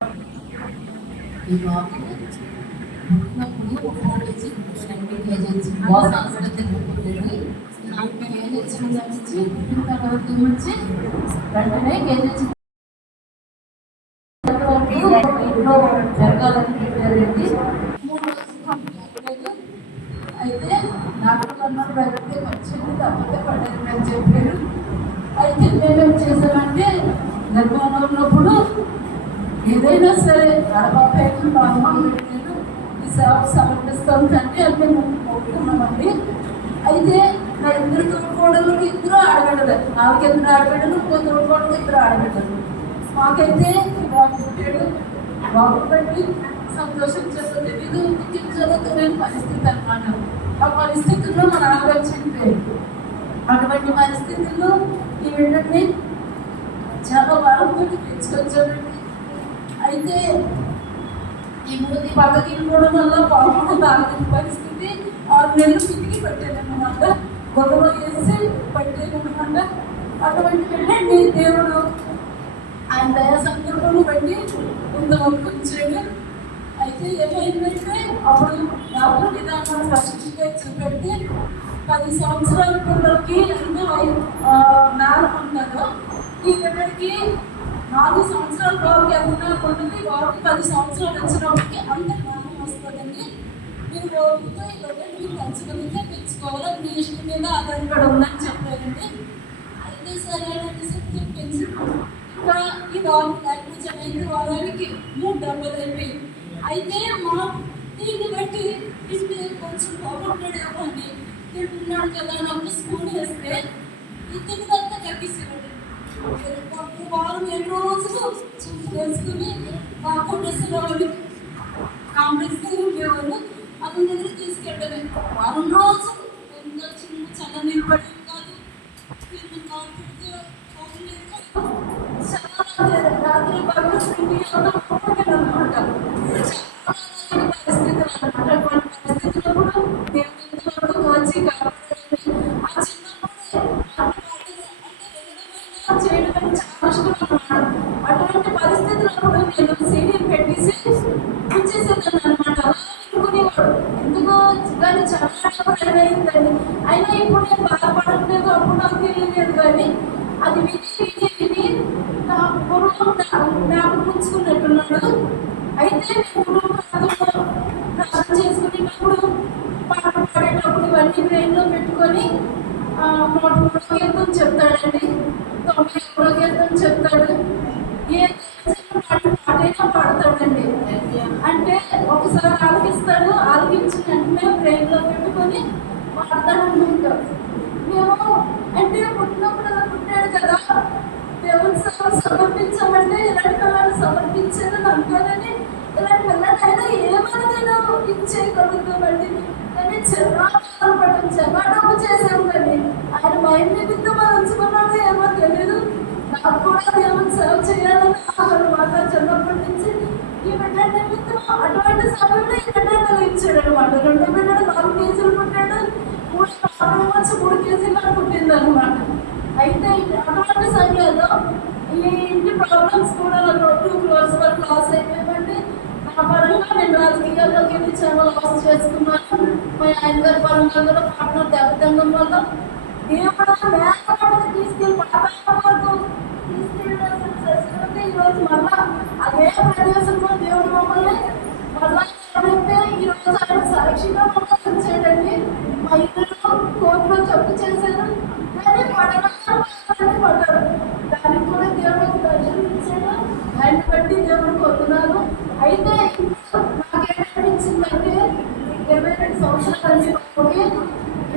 ఈ బాబు పుట్టినప్పుడు 4 kgs boss హాస్పిటల్కి పుట్టాడు. 40 కేజీస్ నుంచి పుట్టిన తర్వాత నుంచి వెంటనే కేజీస్ ఇంట్లో జరగాలని పెట్టారండి. 3 రోజులు కంప్లీట్ అయితే డాక్టర్ అన్నారు వెళ్తే వచ్చింది తప్పతే పడేది అని చెప్పారు. అయితే మేమేం చేసామంటే గర్భంలో ఉన్నప్పుడు ఏదైనా సరే అడబాపేట బాగుంది పెట్టారు ఈ సేవ సమర్పిస్తాం తండ్రి అని మేము మొక్కుకున్నామండి. అయితే నా 2 తోడుకోడలు 2 ఆడబిడ్డలు, నాకు 2 ఆడబిడ్డలు, ఇంకో తోడుకోడలు 2 ఆడబిడ్డలు. మాకైతే బాబు పుట్టాడు. బాబు బట్టి సంతోషించాలో తెలీదు, దుఃఖించాలో తెలియని పరిస్థితి అన్నమాట. ఆ పరిస్థితుల్లో మా నాన్నగారు చనిపోయారు. అటువంటి పరిస్థితుల్లో ఈ బిడ్డని చాలా బాధతో తెచ్చుకొచ్చాడండి. అయితే ఈ మూతి పక్కకి వెళ్ళిపోవడం వల్ల పాపం తాగని పరిస్థితి 6 నెలలు పితికి పెట్టానన్నమాట. గొడవ వేసి పట్టేదన్నమాట. అటువంటి వెళ్ళండి దేవుడు ఆయన దయా సందర్భాలు బట్టి ఇంత పంపించాడు. అయితే ఏమైందంటే అప్పుడు డాక్టర్ విధానం ఫస్ట్గా చూపెట్టి 10 సంవత్సరాల పిల్లలకి ఎంతో నేరం ఉంటుందో ఈ పిల్లలకి 4 సంవత్సరాల బాబుకి ఎంత ఉంటుంది, బాబుకి 10 సంవత్సరాలు వచ్చినప్పటికీ అంత జ్ఞానం వస్తుందండి. మీరు బాబుతో ఇవన్నీ మీరు పెంచగలిగితే పెంచుకోవాలి, మీ ఇష్టం మీద ఆధారపడి ఉందని చెప్పారండి. అయితే సరే అనేసి పెంచి ఇంకా ఈ బాబు లేకపోతే 5 వారానికి 3 డబ్బులు అయిపోయింది. అయితే మా దీన్ని బట్టి ఇంటి కొంచెం బాగుంటాడేమో అని తింటున్నాడు కదా నాకు స్కూల్ వేస్తే ఈ తిన్నదంతా కట్టేసేవాడు. వారం 7 రోజులు వేసుకుని మాకు డ్రెస్సులు కాంప్లెక్స్ ఉండేవాళ్ళు. అతని దగ్గర తీసుకెళ్ళాను. వారం రోజులు ఎంత చిన్న చల్ల నీళ్ళు పడి కాదు, రాత్రి పగలు అనమాట. పరిస్థితుల్లో కూడా దేవుడు కాచి కాపాడాలని ఆ చిన్నప్పుడు చేయడం చాలా కష్టం అన్నమాట. అటువంటి పరిస్థితుల్లో నేను సీడీ పెట్టేసి ఇచ్చేసేదాన్ని అనమాట. అలా వినుకునేవాడు. ఎందుకో కానీ చాలా అయిందండి. అయినా ఇప్పుడు నేను బాధపడట్లేదు, అప్పుడు నాకు తెలియలేదు. కానీ అది విని నా పూర్వం జ్ఞాపకం ఉంచుకున్నట్టున్నాడు. అయితే నేను కుటుంబంలో ప్రార్థన చేసుకునేటప్పుడు పాట పాడేటప్పుడు ఇవన్నీ బ్రెయిన్లో పెట్టుకొని 103వ కీర్తన చెప్తాడండి, 91వ కీర్తన చెప్తాడు. ఏ పాటైనా పాడతాడండి. అంటే ఒకసారి ఆలకిస్తాడు, ఆలకించిన వెంటనే బ్రెయిన్లో పెట్టుకొని పాడతాడనుకుంటాం. మేము అంటే పుట్టినప్పుడు అలా పుట్టాడు కదా, దేవుని సమర్పించామంటే ఇలాంటి పిల్లలు సమర్పించాలని అంటారని ఇలాంటి పిల్లలైనా ఏమైనా ఇచ్చేయగలుగుతామండి. కానీ చాలా బాధపడటం, చాలా డబ్బు చేసాము. కానీ ఆయన మైండ్ నిమిత్తం మనం ఉంచుకున్నాడో ఏమో తెలియదు. నాకు కూడా దేవుని సేవ చేయాలని అనమాట. చిన్నప్పటి నుంచి ఈ బిడ్డ నిమిత్తం అటువంటి సమయంలో ఈ బిడ్డలు ఇచ్చాడు అనమాట. 2 బిడ్డలు 4 కేజీలు పుట్టాడు, 3 కేజీలు పుట్టింది అనమాట. అయితే అటువంటి సమయంలో ఈ ఇంటి ప్రాబ్లమ్స్ కూడా 2 crores వరకు లాస్ అయిపోయామండి. నా పరంగా నేను రాజకీయాల్లోకి వెళ్ళి చాలా లాస్ చేసుకున్నాను. మా ఆయన గారి పరంగా కూడా పార్ట్నర్ దెబ్బతింగం వల్ల దేవుడు మేకపాటకు తీసుకెళ్ళి పాప వరకు తీసుకెళ్ళి ఈరోజు మళ్ళా అదే ప్రదేశంలో దేవుడు మమ్మల్ని మళ్ళా ఎవరైతే ఈరోజు ఆయన సాక్షిగా మమ్మల్ని ఉంచాడండి. మా ఇద్దరు కోర్టులో జబ్బు చేశారు కానీ పడ్డారు. దానికి కూడా దేవుడికి దర్శనమిచ్చాడు. దాన్ని బట్టి దేవుడు పొందున్నాను. అయితే నాకేమనిపించిందంటే 22 సంవత్సరాలు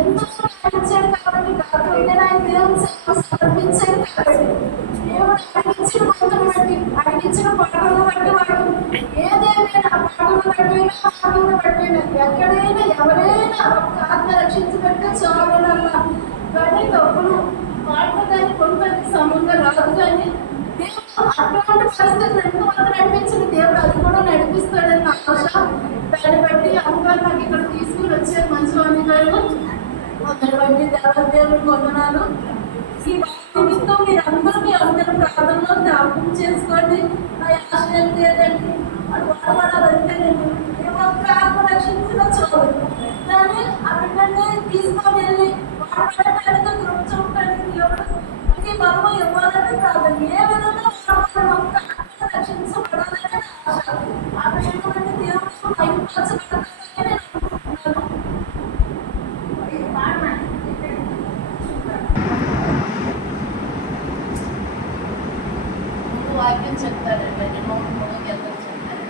ఎంతో ఇచ్చాడు కాబట్టి కాకపోతే ఆయన దేవుని సమర్పించాడు కాబట్టి దేవుడు ఆయన ఇచ్చిన మందులు బట్టి, ఆయన ఇచ్చిన పాటలను బట్టి వాడు ఏదేమైనా పాటలు బట్టైనా పాటలను బట్టైనా ఎక్కడైనా ఎవరైనా ఆత్మ రక్షించబట్టే చాలనల్లా. కానీ తప్పులు పాటలు కానీ కొంతమంది సమంగా రాదు. కానీ దేవుడు అటువంటి పరిస్థితులు ఎంతమంది నడిపించిన దేవుడు అది కూడా నడిపిస్తాడని నా ఆశ. దాన్ని బట్టి అమ్మగారు నాకు ఇక్కడ తీసుకుని వచ్చారు మంచివాణి గారు. ఒకరి బట్టి దేవుడికి వందనాలు. ఈ ఇదిగో మీరు అందరూ మీ అందరి ప్రార్థనలో జ్ఞాపకం చేసుకోండి. నా ఆశయం లేదండి అని వాడబడాలంటే నేను ఏ ఒక్క ఆత్మ రక్షించినా చాలు. కానీ ఆ బిడ్డని తీసుకొని వెళ్ళి వాడబడటానికి కృప చూపడానికి దేవుడు మనకి బలము ఇవ్వాలని కాదండి. ఏ విధంగా వాడబడిన ఒక్క ఆత్మ రక్షించబడాలని ఆశ. ఆ విషయంలో దేవుడు భయపరచబడాలని నేను అనుకుంటున్నాను. వాక్యం చెప్తారండి, మూడు గంటలు చెప్తారు.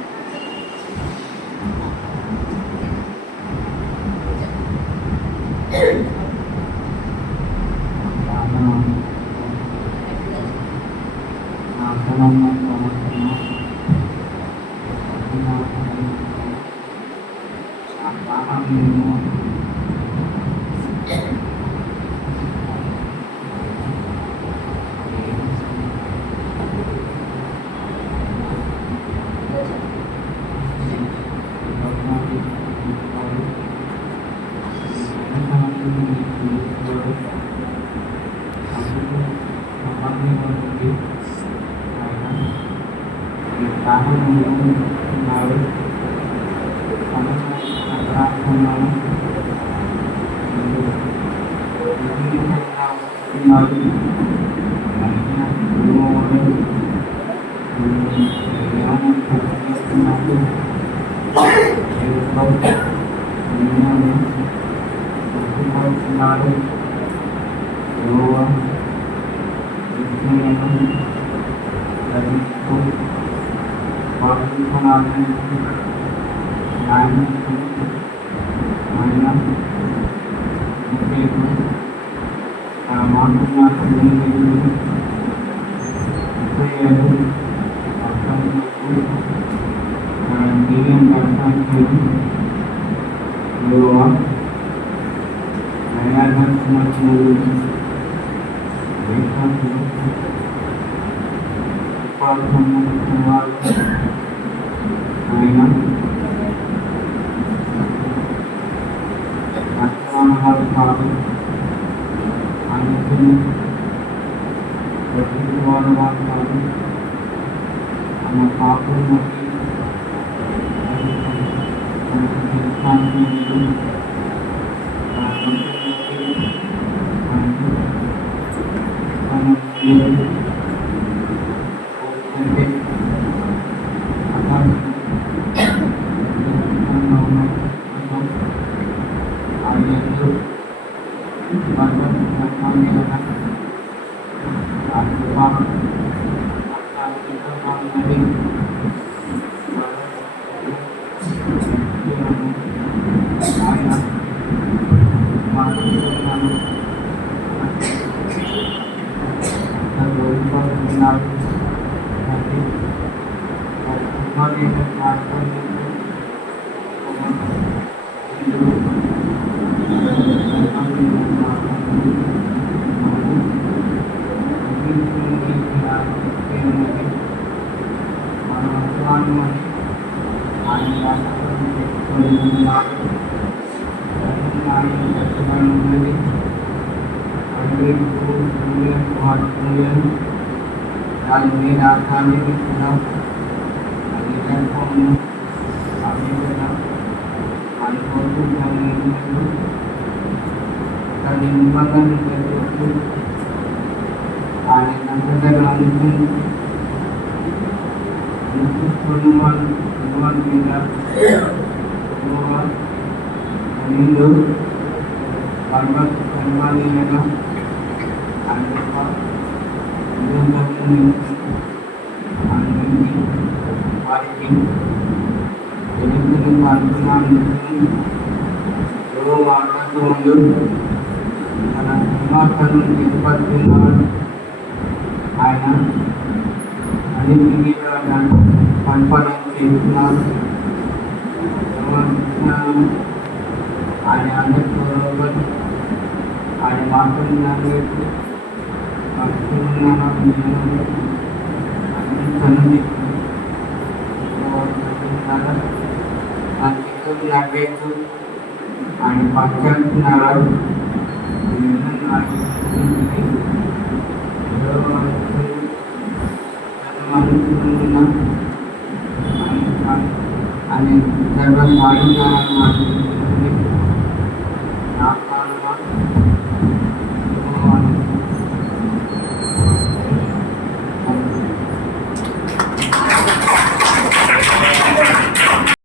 అని సర్వం వాడుతున్నారని